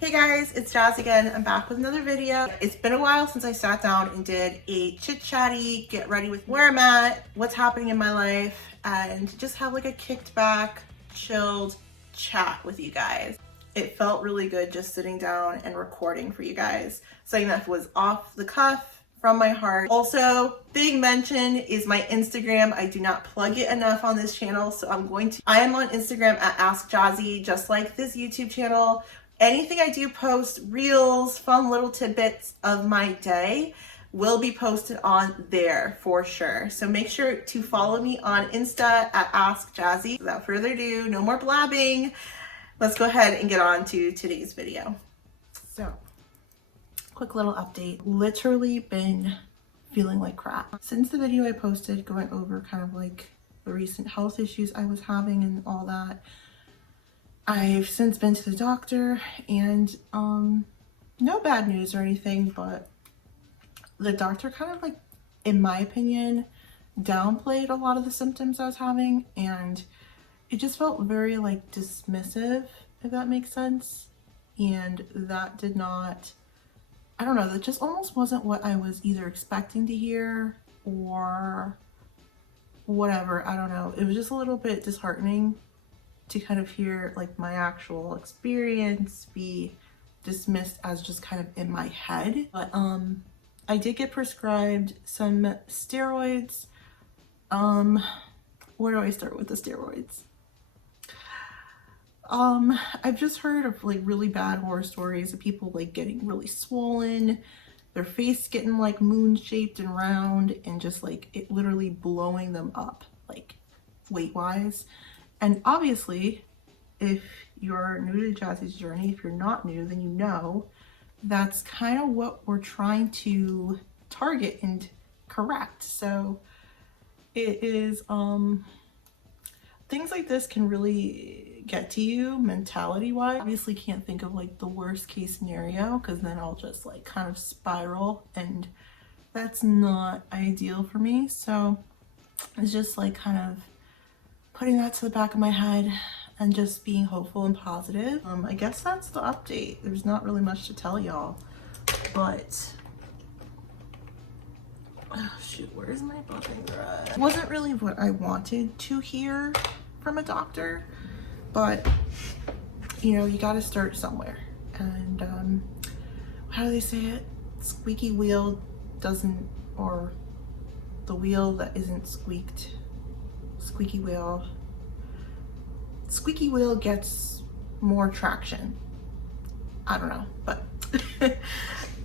Hey guys, it's Jazz again. I'm back with another video. It's been a while since I sat down and did a chit-chatty, get ready with where I'm at, what's happening in my life, and just have like a kicked back, chilled chat with you guys. It felt really good just sitting down and recording for you guys. Something that was off the cuff, from my heart. Also, big mention is my Instagram. I do not plug it enough on this channel, so I am on Instagram at AskJassie, just like this YouTube channel. Anything I do post, reels, fun little tidbits of my day will be posted on there for sure. So make sure to follow me on Insta at AskJassie. Without further ado, no more blabbing. Let's go ahead and get on to today's video. So, quick little update. Literally been feeling like crap. Since the video I posted going over kind of like the recent health issues I was having and all that, I've since been to the doctor and no bad news or anything, but the doctor kind of like, in my opinion, downplayed a lot of the symptoms I was having, and it just felt very like dismissive, if that makes sense. And that did not, I don't know, that just almost wasn't what I was either expecting to hear or whatever. I don't know. It was just a little bit disheartening to kind of hear like my actual experience be dismissed as just kind of in my head. But I did get prescribed some steroids. Where do I start with the steroids? I've just heard of like really bad horror stories of people like getting really swollen, their face getting like moon shaped and round, and just like it literally blowing them up like weight wise. And obviously, if you're new to Jassie's journey, if you're not new, then you know that's kind of what we're trying to target and correct. So it is, things like this can really get to you mentality wise. Obviously can't think of like the worst case scenario, because then I'll just like kind of spiral, and that's not ideal for me. So it's just like kind of putting that to the back of my head and just being hopeful and positive. I guess that's the update. There's not really much to tell y'all, but oh shoot, where's my buzzing thread? It wasn't really what I wanted to hear from a doctor, but you know, you gotta start somewhere. And how do they say it? Squeaky wheel doesn't, or the wheel that isn't squeaked, squeaky wheel gets more traction. I don't know, but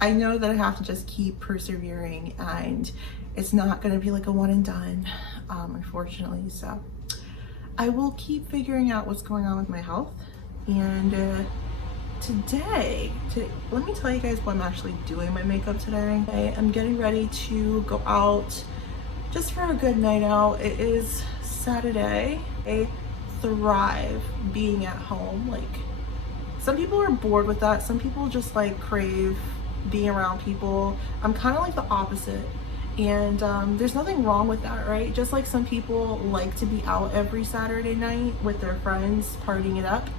I know that I have to just keep persevering, and it's not going to be like a one and done, unfortunately. So I will keep figuring out what's going on with my health. And today, let me tell you guys what I'm actually doing my makeup today. I'm getting ready to go out just for a good night out. It is Saturday. I thrive being at home. Like, some people are bored with that. Some people just like crave being around people. I'm kind of like the opposite. And there's nothing wrong with that, right? Just like some people like to be out every Saturday night with their friends, partying it up.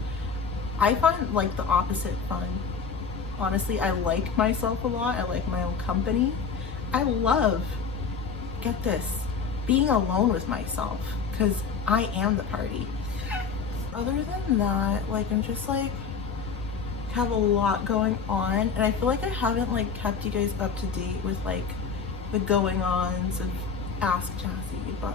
I find like the opposite fun. Honestly, I like myself a lot. I like my own company. I love, get this, being alone with myself, because I am the party. Other than that, like, I'm just like have a lot going on, and I feel like I haven't like kept you guys up to date with like the going ons of Ask Jassie, but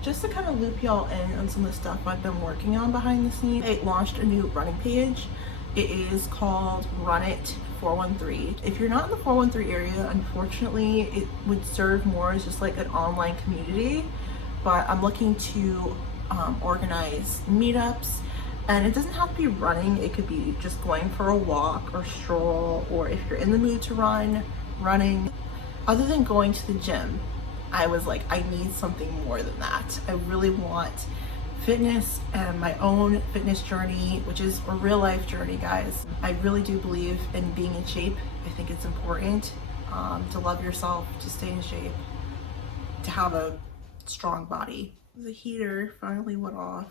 just to kind of loop y'all in on some of the stuff I've been working on behind the scenes. I launched a new running page. It is called Run It 413. If you're not in the 413 area, unfortunately, it would serve more as just like an online community, but I'm looking to organize meetups, and it doesn't have to be running. It could be just going for a walk or stroll, or if you're in the mood to run, running. Other than going to the gym, I was like, I need something more than that. I really want fitness and my own fitness journey, which is a real life journey, guys. I really do believe in being in shape. I think it's important to love yourself, to stay in shape, to have a strong body. The heater finally went off.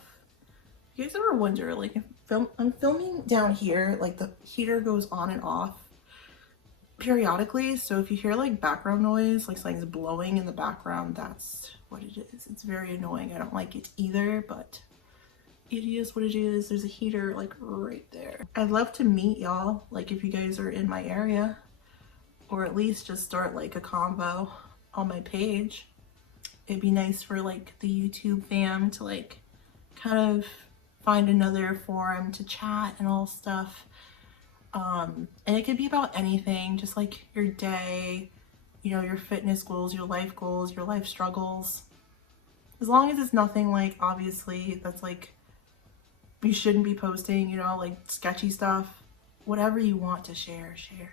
You guys ever wonder like if I'm filming down here, like the heater goes on and off periodically, so if you hear like background noise, like something's blowing in the background, that's what it is. It's very annoying. I don't like it either, but it is what it is. There's a heater like right there. I'd love to meet y'all, like if you guys are in my area, or at least just start like a convo on my page. It'd be nice for like the YouTube fam to like kind of find another forum to chat and all stuff. And it could be about anything, just like your day, you know, your fitness goals, your life struggles. As long as it's nothing like, obviously, that's like, you shouldn't be posting, you know, like sketchy stuff. Whatever you want to share, share.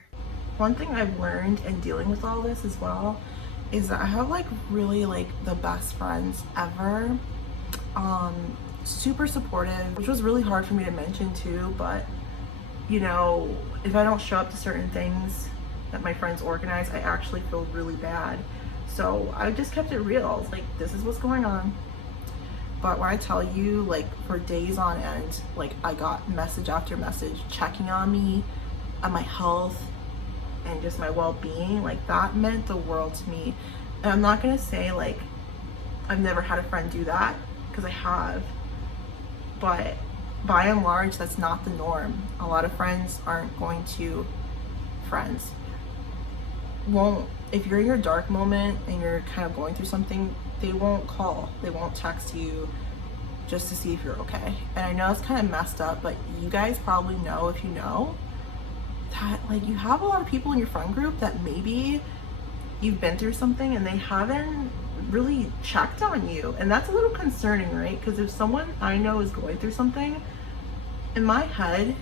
One thing I've learned in dealing with all this as well is that I have like really like the best friends ever. Super supportive, which was really hard for me to mention too, but you know, if I don't show up to certain things that my friends organize, I actually feel really bad. So I just kept it real. I was like, this is what's going on. But when I tell you, like for days on end, like I got message after message checking on me, on my health, and just my well-being, like that meant the world to me. And I'm not gonna say like I've never had a friend do that, because I have, but by and large that's not the norm. A lot of friends aren't going to, won't, if you're in your dark moment and you're kind of going through something, they won't call, they won't text you just to see if you're okay. And I know it's kind of messed up, but you guys probably know, if you know, that like you have a lot of people in your friend group that maybe you've been through something and they haven't really checked on you, and that's a little concerning, right? Because if someone I know is going through something, in my head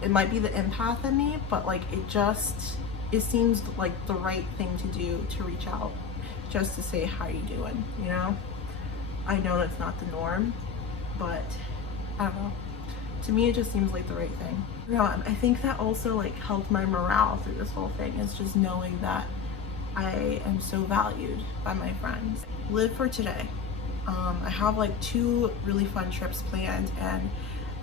it might be the empath in me, but like it seems like the right thing to do, to reach out just to say how you doing, you know. I know that's not the norm, but I don't know, to me it just seems like the right thing. You know, I think that also like helped my morale through this whole thing, is just knowing that I am so valued by my friends. Live for today. I have like 2 really fun trips planned, and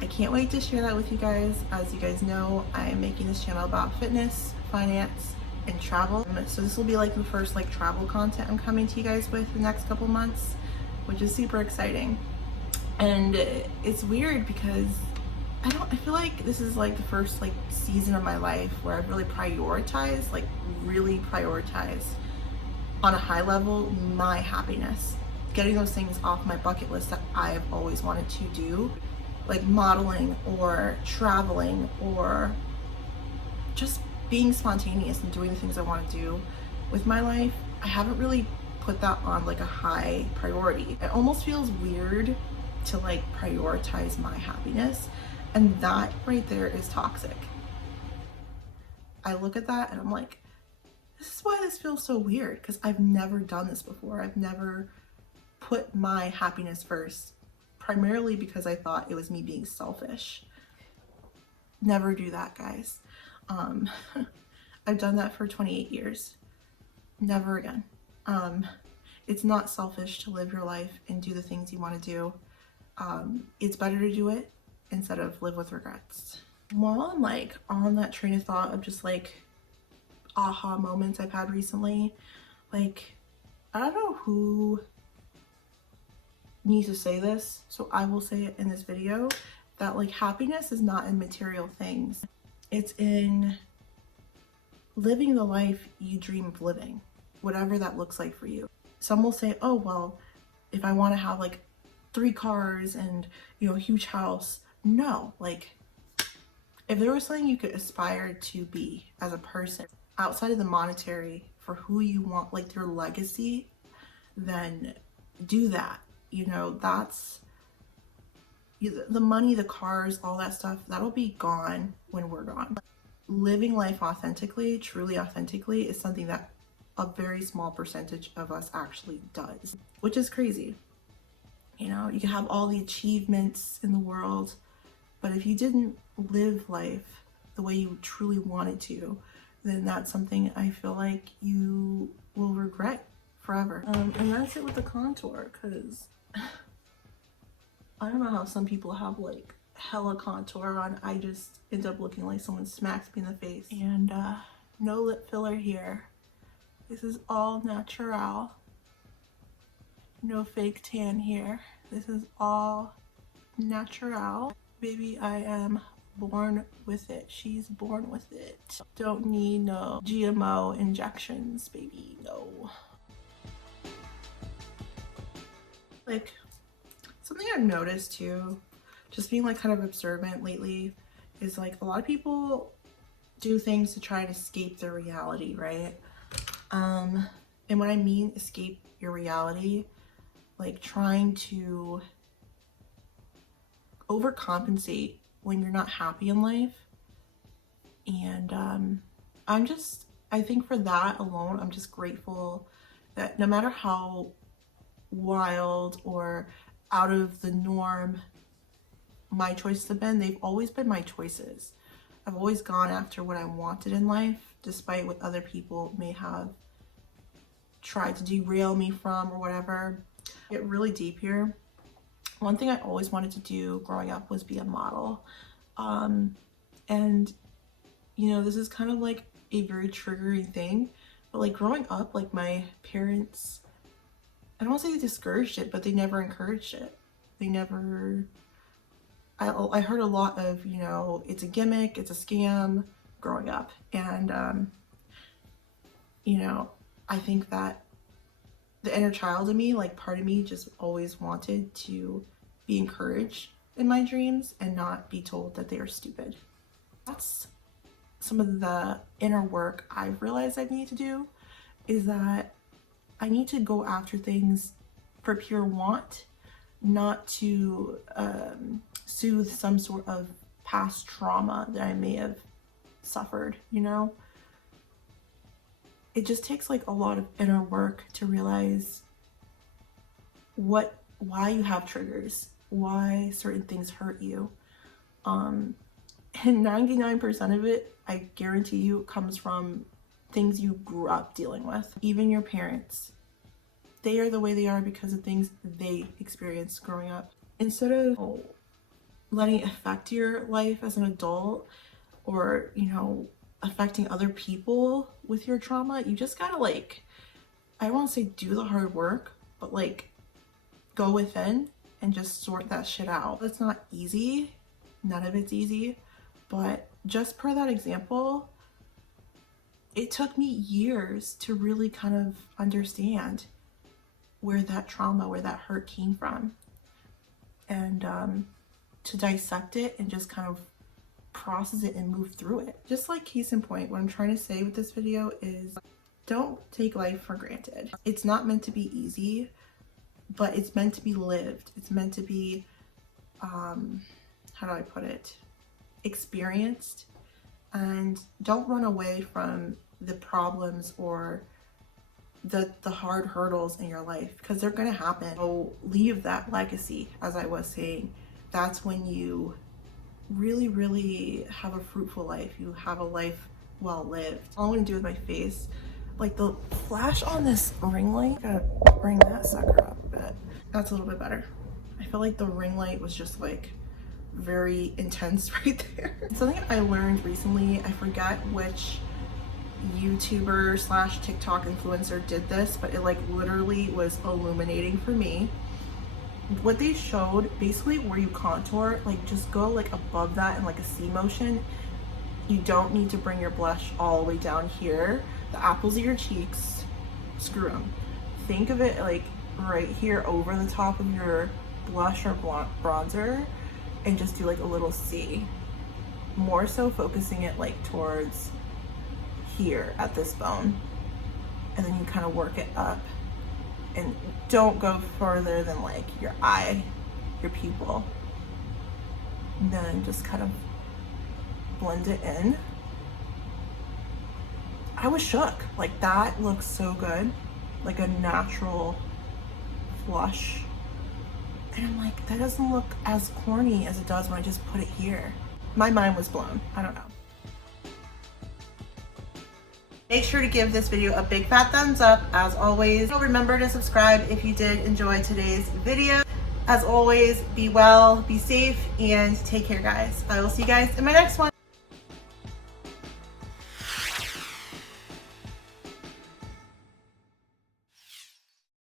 I can't wait to share that with you guys. As you guys know, I am making this channel about fitness, finance, and travel. So this will be like the first like travel content I'm coming to you guys with the next couple months, which is super exciting. And it's weird because I feel like this is like the first like season of my life where I've really prioritized, on a high level, my happiness. Getting those things off my bucket list that I've always wanted to do, like modeling or traveling or just being spontaneous and doing the things I want to do with my life. I haven't really put that on like a high priority. It almost feels weird to like prioritize my happiness, and that right there is toxic. I look at that and I'm like, this is why this feels so weird, because I've never done this before. I've never put my happiness first, primarily because I thought it was me being selfish. Never do that, guys. I've done that for 28 years. Never again. It's not selfish to live your life and do the things you want to do. It's better to do it instead of live with regrets. While I'm like on that train of thought of just like aha moments I've had recently, like I don't know who needs to say this, so I will say it in this video, that like happiness is not in material things. It's in living the life you dream of living, whatever that looks like for you. Some will say, oh well, if I want to have like 3 cars and, you know, a huge house. No, like if there was something you could aspire to be as a person outside of the monetary, for who you want, like your legacy, then do that. You know, that's the money, the cars, all that stuff, that'll be gone when we're gone. Living life authentically, truly authentically, is something that a very small percentage of us actually does, which is crazy. You know, you can have all the achievements in the world, but if you didn't live life the way you truly wanted to, then that's something I feel like you will regret forever. And that's it with the contour, because I don't know how some people have like hella contour on, I just end up looking like someone smacked me in the face. And no lip filler here. This is all natural. No fake tan here. This is all natural. Baby, I am born with it. She's born with it. Don't need no GMO injections, baby, no. Like, something I've noticed too, just being like kind of observant lately, is like a lot of people do things to try and escape their reality, right? And when I mean escape your reality, like trying to overcompensate when you're not happy in life. And I think for that alone, I'm just grateful that no matter how wild or out of the norm my choices have been, they've always been my choices. I've always gone after what I wanted in life, despite what other people may have tried to derail me from or whatever. Get really deep here. One thing I always wanted to do growing up was be a model. And you know, this is kind of like a very triggering thing, but like growing up, like my parents, I don't want to say they discouraged it, but they never encouraged it. They never, I heard a lot of, you know, it's a gimmick, it's a scam growing up. And, you know, I think that the inner child in me, like part of me just always wanted to be encouraged in my dreams and not be told that they are stupid. That's some of the inner work I've realized I need to do, is that I need to go after things for pure want, not to soothe some sort of past trauma that I may have suffered, you know? It just takes like a lot of inner work to realize why you have triggers, why certain things hurt you. And 99% of it, I guarantee you, comes from things you grew up dealing with. Even your parents, they are the way they are because of things they experienced growing up. Instead of letting it affect your life as an adult, or, you know, affecting other people with your trauma, you just gotta, like, I don't want to say do the hard work, but like go within and just sort that shit out. It's not easy. None of it's easy. But just per that example, it took me years to really kind of understand where that trauma, where that hurt came from. And to dissect it and just kind of process it and move through it. Just like case in point, what I'm trying to say with this video is don't take life for granted. It's not meant to be easy, but it's meant to be lived. It's meant to be, how do I put it? Experienced. And don't run away from the problems or the hard hurdles in your life, because they're gonna happen. So leave that legacy, as I was saying. That's when you really, really have a fruitful life. You have a life well lived. All I'm gonna do with my face, like the flash on this ring light, gotta bring that sucker up a bit. That's a little bit better. I feel like the ring light was just like very intense right there. Something I learned recently, I forget which YouTuber / TikTok influencer did this, but it like literally was illuminating for me. What they showed, basically where you contour, like just go like above that in like a C motion. You don't need to bring your blush all the way down here. The apples of your cheeks, screw them. Think of it like right here over the top of your blush or bronzer, and just do like a little C. More so focusing it like towards here at this bone. And then you kind of work it up. And don't go further than like your eye, your pupil. And then just kind of blend it in. I was shook. Like that looks so good. Like a natural flush. And I'm like, that doesn't look as corny as it does when I just put it here. My mind was blown. I don't know. Make sure to give this video a big fat thumbs up, as always. Remember to subscribe if you did enjoy today's video. As always, be well, be safe, and take care, guys. I will see you guys in my next one.